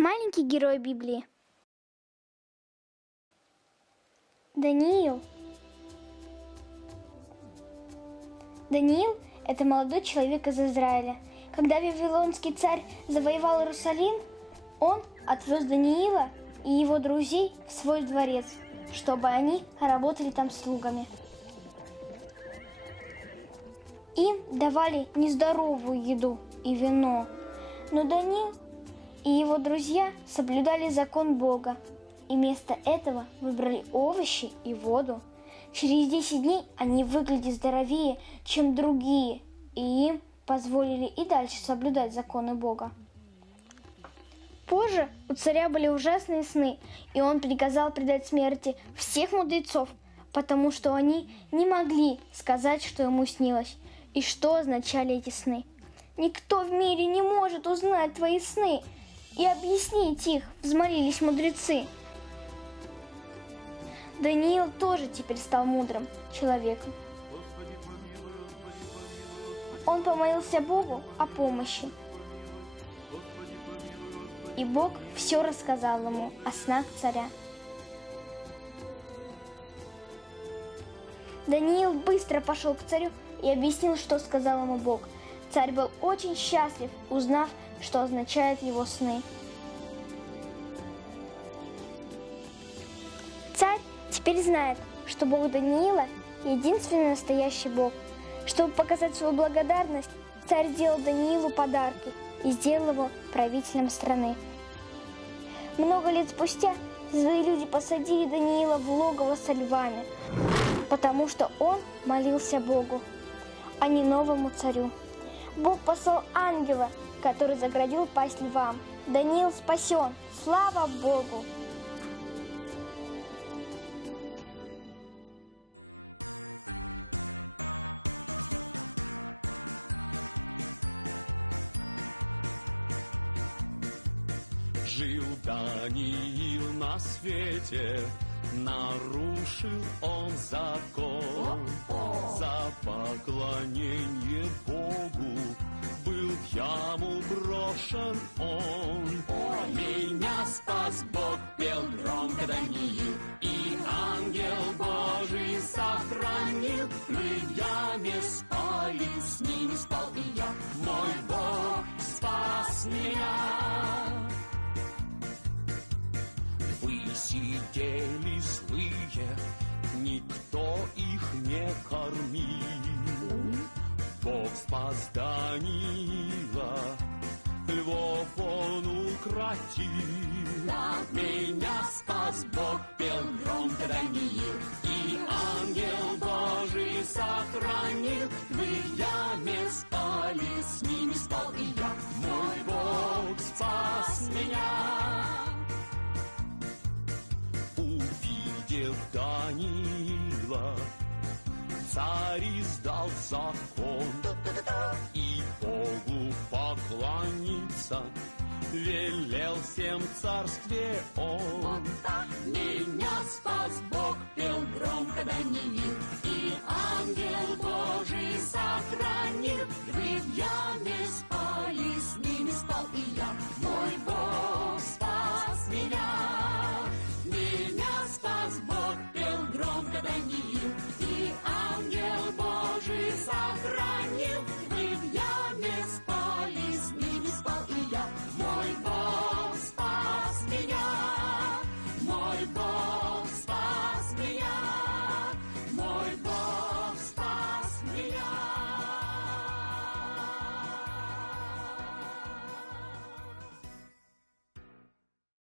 Маленький герой Библии. Даниил. Даниил – это молодой человек из Израиля. Когда вавилонский царь завоевал Иерусалим, он отвез Даниила и его друзей в свой дворец, чтобы они работали там слугами. Им давали нездоровую еду и вино, но Даниил и его друзья соблюдали закон Бога и вместо этого выбрали овощи и воду. Через 10 дней они выглядели здоровее, чем другие, и им позволили и дальше соблюдать законы Бога. Позже у царя были ужасные сны, и он приказал предать смерти всех мудрецов, потому что они не могли сказать, что ему снилось, и что означали эти сны. «Никто в мире не может узнать твои сны и объяснить их», — взмолились мудрецы. Даниил тоже теперь стал мудрым человеком. Он помолился Богу о помощи. И Бог все рассказал ему о снах царя. Даниил быстро пошел к царю и объяснил, что сказал ему Бог. Царь был очень счастлив, узнав, что означают его сны. Царь теперь знает, что Бог Даниила – единственный настоящий Бог. Чтобы показать свою благодарность, царь сделал Даниилу подарки и сделал его правителем страны. Много лет спустя злые люди посадили Даниила в логово со львами, потому что он молился Богу, а не новому царю. Бог послал ангела, который заградил пасть львам. Даниил спасен. Слава Богу! Жил Даниил на свете, нарушил он закон. За поклонение Богу был в яму брошен он. Меня спас Бог, пел громко Даниил, и ангел Божий сохранил. Мы в яме спали, с ними спал и я. Мой Бог спас меня. Вы сидели злые, никто их не кормил. Бог спас Даниила, львов он укротил. Так меня спас Бог, пел громко Даниил, и ангел Божий сохранил. Вы в яме спали, с ними спал и я. Мой Бог спас меня. Увидев Даниила, царь издал закон, и Богу поклониться велел всем царстве он. Меня спас Бог, пел громко Даниил, и ангел Божий сохранил. Вы в